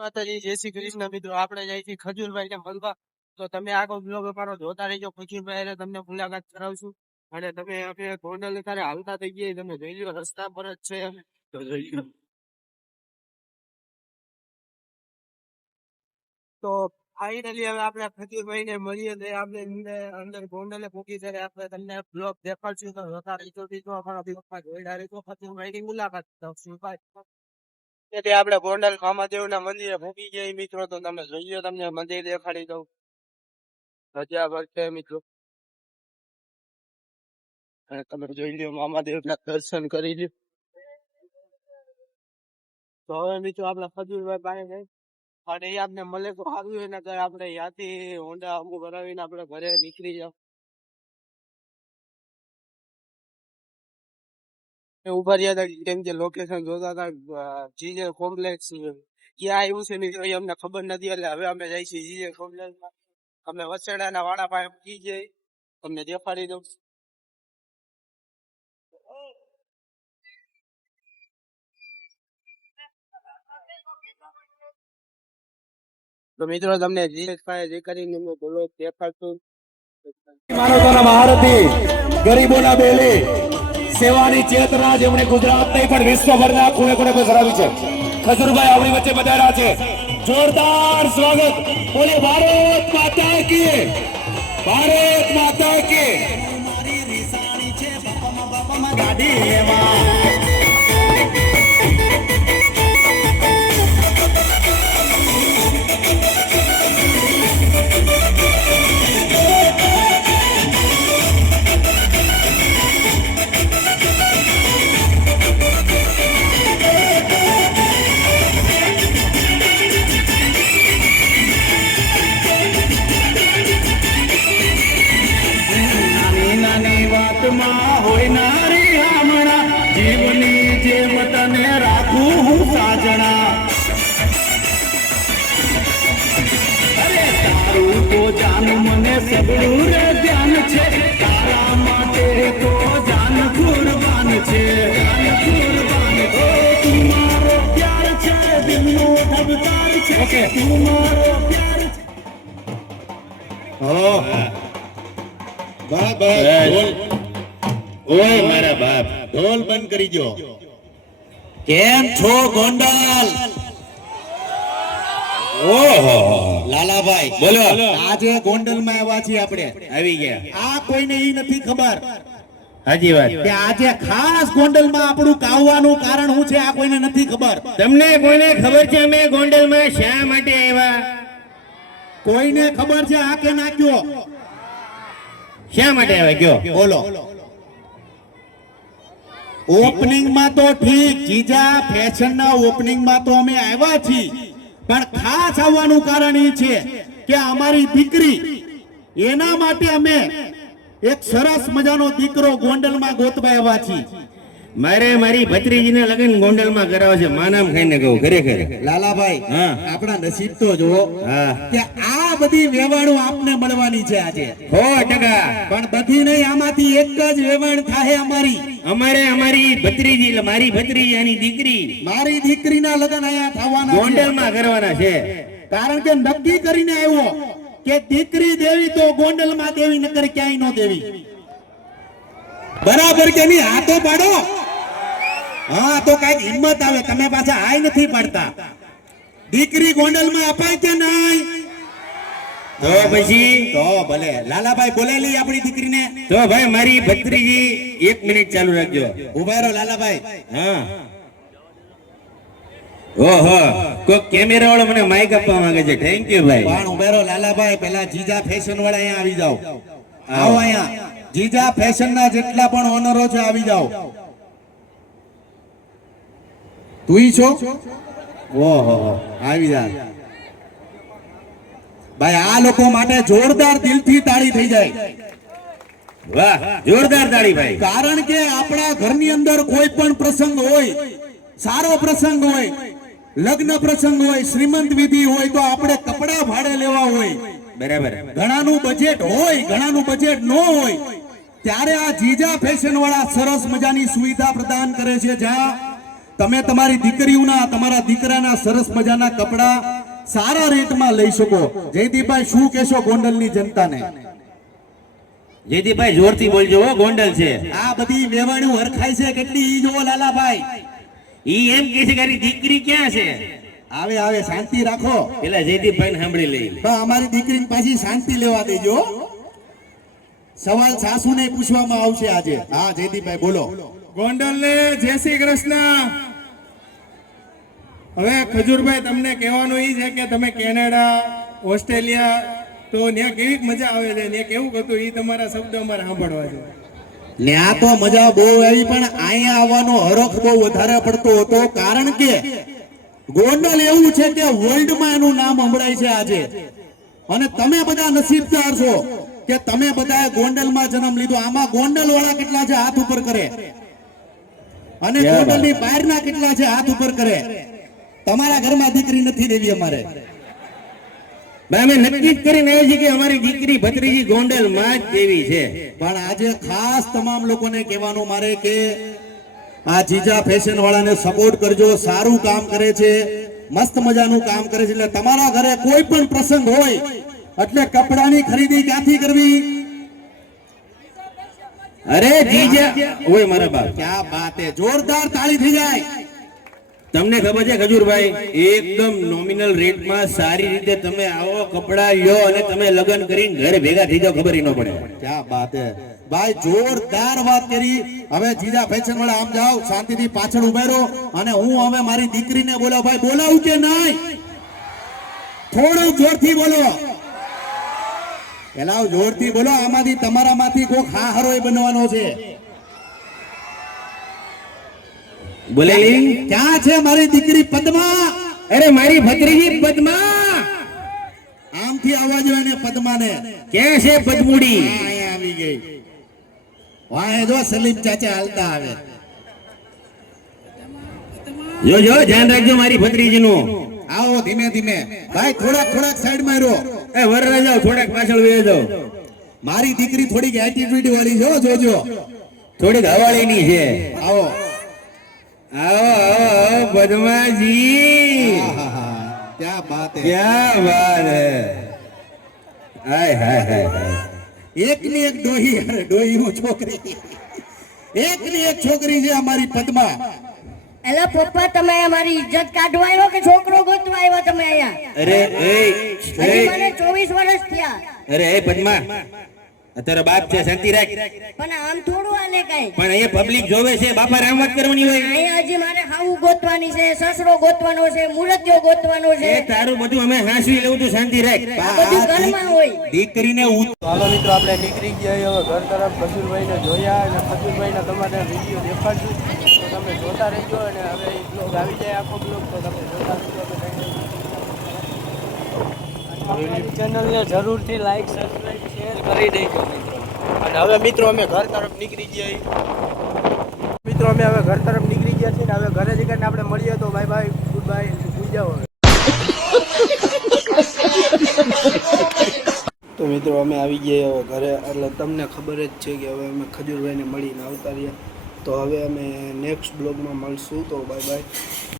માતાજી જય શ્રી કૃષ્ણ મિત્રો આપણે જાય છે ખજૂરભાઈ ને મળવા તો તમે આગળ બ્લોગ અમારો જોતા રહેજો ખજૂરભાઈ તમને મુલાકાત કરાવશું અને તમે અમે ગોંડલ તારે હાલતા થઈ ગયા તમે જોઈ લો રસ્તા પર જ છે તો જોઈ લો તો ફાઇનલી હવે આપણે ખજૂરભાઈ ને મળીએ તો આપણે અંદર ગોંડલે પૂકી ત્યારે આપણે તમને બ્લોગ દેખાડશું તો જોતા રહેજો બીજો અમારા બ્લોગમાં જોઈ રહેજો ખજૂરભાઈ ની મુલાકાત કરાવશું તેથી આપણે ગોંડલ કામાદેવ ના મંદિરે ભૂકી ગયા મિત્રો તો તમે જોઈએ તમને મંદિર દેખાડી દઉં રજા પર છે મિત્રો અને તમે જોઈ લો મામાદેવ ના દર્શન કરી લ્યો તો હવે મિત્રો આપણે ખજૂરભાઈ પાસે જઈ અને એ આપને મળે તો સારું હોય ને આપણે ત્યાંથી હોન્ડા અમુક કરાવીને આપણે ઘરે નીકળી જાવ ઉભા રહ્યા હતા કેમ કે લોકેશન જોતા હતા જીજે કોમ્પ્લેક્સ ક્યાં આવ્યું છે મિત્રો એ અમને ખબર નથી એટલે હવે અમે જઈએ છીએ જીજે કોમ્પ્લેક્સમાં અમે વસેડાના વાડા પાસે પૂછી જઈએ તમને દેખાડી દઉં તો મિત્રો તમને જીજે પાસે જે કરીને બોલો દેખાડશું માનવતાના મહારથી ગરીબોના બેલી સેવાની ચેતના જેમણે ગુજરાત નહીં પણ વિશ્વભરના ખૂણે ખૂણે પસરાવી છે ખજૂરભાઈ આપણી વચ્ચે પધાર્યા છે જોરદાર સ્વાગત બોલે ભારત માતા કી ભારત માતા કી મારી રીસાણી છે બાપામાં ગાડી લેવા જીવની જેમ તને રાખું હું સાજણા અરે તારું તો જાન મને સગળું રે ધ્યાન છે તારા માટે તો જાન કુરબાન છે જાન કુરબાન ઓ તું મારો પ્યાર છે દિલનો ધબકાર છે ઓકે તું મારો પ્યાર છે હો બાબા ઓય મારા બાપ ઢોલ બંધ કરી દો કેમ છો ગોંડલ ઓહો લાલાભાઈ બોલો આજે ગોંડલ માં આવ્યા છીએ આપણે આવી ગયા આ કોઈને ઈ નથી ખબર હાજી વાત કે આજે ખાસ ગોંડલ માં આપણું કાવવાનું કારણ શું છે આ કોઈને નથી ખબર તમને કોઈને ખબર છે અમે ગોંડલ માં શા માટે આવ્યા કોઈને ખબર છે આ કે ના કયો શા માટે આવ્યા કયો બોલો ઓપનિંગ માં તો ઠીક જીજા ફેશન ના ઓપનિંગ માં તો અમે આવ્યા છીએ પણ ખાસ આવવાનું કારણ એ છે કે અમારી દીકરી એના માટે અમે એક સરસ મજાનો દીકરો ગોંડલ માં ગોતવા આવ્યા છીએ મારે મારી ભત્રીજીને લગન ગોંડલ માં કરાવે છે માનામ ખાઈને કહું ખરેખર લાલાભાઈ આપણા નસીબ તો જુઓ કે આ બધી વેવાણો આપને મળવાની છે આજે 100% પણ બધી નહીં આમાંથી એક જ વેવાણ થાય અમારી અમારી ભત્રીજી મારી ભત્રીજાની દીકરી મારી દીકરીના લગન અહીંયા થવાના ગોંડલ માં કરવાના છે કારણ કે નક્કી કરીને આવ્યો કે દીકરી દેવી તો ગોંડલ માં દેવી નકર ક્યાંય નો દેવી બરાબર કે નહીં હાથો પાડો હા તો કઈક હિંમત આવે તમે પાછા હાય નથી પાડતા દીકરી ગોંડલ માં અપાય કે નહીં તો પછી તો ભલે લાલાભાઈ બોલેલી આપણી દીકરીને તો ભાઈ મારી ભત્રીજી 1 મિનિટ ચાલુ રાખજો ઉભા રહો લાલાભાઈ હા ઓહો કોઈ કેમેરા વાળો મને માઈક આપવા માંગે છે થેન્ક યુ ભાઈ પણ ઉભા રહો લાલાભાઈ પેલા જીજા ફેશન વાળા અહીંયા આવી જાઓ આવો અહીંયા જીજા ફેશન ના જેટલા પણ ઓનરો છે આવી જાઓ તું છો ઓહો આવી જા ભાઈ આ લોકો માટે જોરદાર દિલથી તાળી થઈ જાય વાહ જોરદાર તાળી ભાઈ કારણ કે આપણા ઘરની અંદર કોઈ પણ પ્રસંગ હોય સારો પ્રસંગ હોય લગ્ન પ્રસંગ હોય શ્રીમંત વિધિ હોય તો આપણે કપડા ભાડે લેવા હોય બરાબર ઘણાનું બજેટ હોય ઘણાનું બજેટ ન હોય ત્યારે આ જીજા ફેશન વાળા સરસ મજાની સુવિધા પ્રદાન કરે છે જ્યાં તમે તમારી દીકરીઓના તમારા દીકરાના સરસ મજાના કપડા સારા રેટમાં લઈ શકો. જયદીપભાઈ શું કહેશો ગોંડલની જનતાને? જયદીપભાઈ જોરથી બોલજો હો, ગોંડલ છે. આ બધી વેવાણું હરખાય છે કેટલી ઈ જોવો લાલાભાઈ. ઈ એમ કહે છે કે આની દીકરી ક્યાં છે? આવે આવે શાંતિ રાખો. પેલા જયદીપભાઈને સાંભળી લઈ. પણ અમારી દીકરીને પાછી શાંતિ લેવા દેજો. સવાલ સાસુને પૂછવામાં આવશે આજે. હા જયદીપભાઈ બોલો. ગોંડલને જય શ્રી કૃષ્ણ. હવે ખજૂરભાઈ તમને કહેવાનું એ છે કે તમે કેનેડા, ઓસ્ટ્રેલિયા, તો ત્યાં કેવી મજા આવે છે, ત્યાં કેવું હતું એ તમારા શબ્દ અમારે સાંભળવા છે. ત્યાં તો મજા બહુ આવી, પણ અહીંયા આવવાનો હરખ બહુ વધારે પડતો હતો. કારણ કે ગોંડલ એવું છે કે વર્લ્ડમાં એનું નામ સંભળાય છે આજે. અને તમે બધા નસીબદાર છો કે તમે બધાએ ગોંડલમાં જન્મ લીધો. આમાં ગોંડલ વાળા કેટલા છે હાથ ઉપર કરે, અને ગોંડલની બહારના કેટલા છે હાથ ઉપર કરે. તમારા ઘરમાં દીકરી નથી દેવી અમારે. અમે નક્કી જ કરીને આવ્યા છીએ કે અમારી દીકરી ભત્રીજી ગોંડલમાં જ દેવી છે. પણ આજે ખાસ તમામ લોકોને કહેવાનું મારે કે આ જીજા ફેશન વાળાને સપોર્ટ કરજો. સારું કામ કરે છે, મસ્ત મજાનું કામ કરે છે. એટલે તમારા ઘરે કોઈ પણ પ્રસંગ હોય એટલે કપડાની ખરીદી ક્યાંથી કરવી? અરે જીજા ઓય મારા બાપ, ક્યાં બાત હે, જોરદાર તાળી થઈ જાય. તમને ખબર છે ખજૂરભાઈ, એકદમ નોમિનલ રેટમાં સારી રીતે તમે આવો કપડા લ્યો અને તમે લગ્ન કરીને ઘરે ભેગા થઈ જાઓ, ખબર ય ન પડે. ક્યાં બાત હે ભાઈ, જોરદાર વાત કરી. હવે જીજા ફેશન વાળા આમ જાઓ, શાંતિથી પાછળ ઉભા રહો. અને હું હવે મારી દીકરીને બોલાવ. ભાઈ બોલાવું કે નહીં? થોડું જોરથી બોલો. એલાવ જોરથી બોલો. આમાંથી તમારામાંથી કોક હાહરો બનવાનો છે. બોલેલી ક્યાં છે મારી દીકરી પદ્મા? અરે મારી ભત્રીજી પદ્મા. આમથી અવાજ હોય ને પદ્માને. ક્યાં છે પદ્મુડી? અહીંયા આવી ગઈ. વાહે જો સલીમ ચાચા હાલતા આવે. જો જો ધ્યાન રાખજો મારી ભત્રીજીનું. આવો ધીમે ધીમે. ભાઈ થોડાક સાઈડ માં રહો. એ વરરા જાઓ, થોડાક પાછળ વહી જાઓ. મારી દીકરી થોડીક એટીટ્યુડ વાળી છે, જોજો. થોડીક હવાળીની છે. આવો આવો આવો પદ્માજી. ક્યાં બાત હે, ક્યાં બાત હે. હાય હાય હાય હાય. એકની એક ડોહી. અરે ડોહી હું છોકરી. એકની એક છોકરી છે અમારી પદ્મા. એલા પપ્પા, તમે અમારી ઇજ્જત કાઢવા આવ્યો કે છોકરો ગોતવા આવ્યા તમે અહીંયા? અરે હજી મને 24 વર્ષ થયા. અરે એ પદ્મા, તારો બાપ છે, શાંતિ રાખ. પણ આમ થોડું હાલે કઈ. પણ અહીંયા પબ્લિક જોવે છે, બાપા રામ વાત કરવાની હોય. અહીંયા હજી મારે હાવું ગોતવાની છે, સસરો ગોતવાનો છે, મુરત્યો ગોતવાનો છે. એ તારું બધું અમે હાંસવી લેવું, તું શાંતિ રાખ. આ બધું ઘરમાં હોય. દીકરીને હાલો મિત્રો, આપણે નીકળી ગયા હવે ઘર તરફ. ખજૂરભાઈને જોયા અને ખજૂરભાઈને તમારે વિડીયો દેખાડશું, તો તમે જોતા રહેજો. અને હવે એ બ્લોગ આવી જાય, આખો બ્લોગ, તો તમે જોતા રહેજો. અમારી ચેનલને જરૂરથી લાઈક, સબસ્ક્રાઈબ, શેર કરી દેજો મિત્રો. અને હવે મિત્રો અમે ઘર તરફ નીકળી ગયા. મિત્રો અમે હવે ઘર તરફ નીકળી ગયા છીએ ને હવે ઘરે જઈને આપણે મળીએ. તો બાય બાય, ગુડ બાય, સુઈ જાઓ હવે. તો મિત્રો અમે આવી ગયા હવે ઘરે. એટલે તમને ખબર જ છે કે હવે અમે ખજૂરભાઈને મળીને આવતા રહ્યા. તો હવે અમે નેક્સ્ટ બ્લોગમાં મળશું. તો બાય બાય.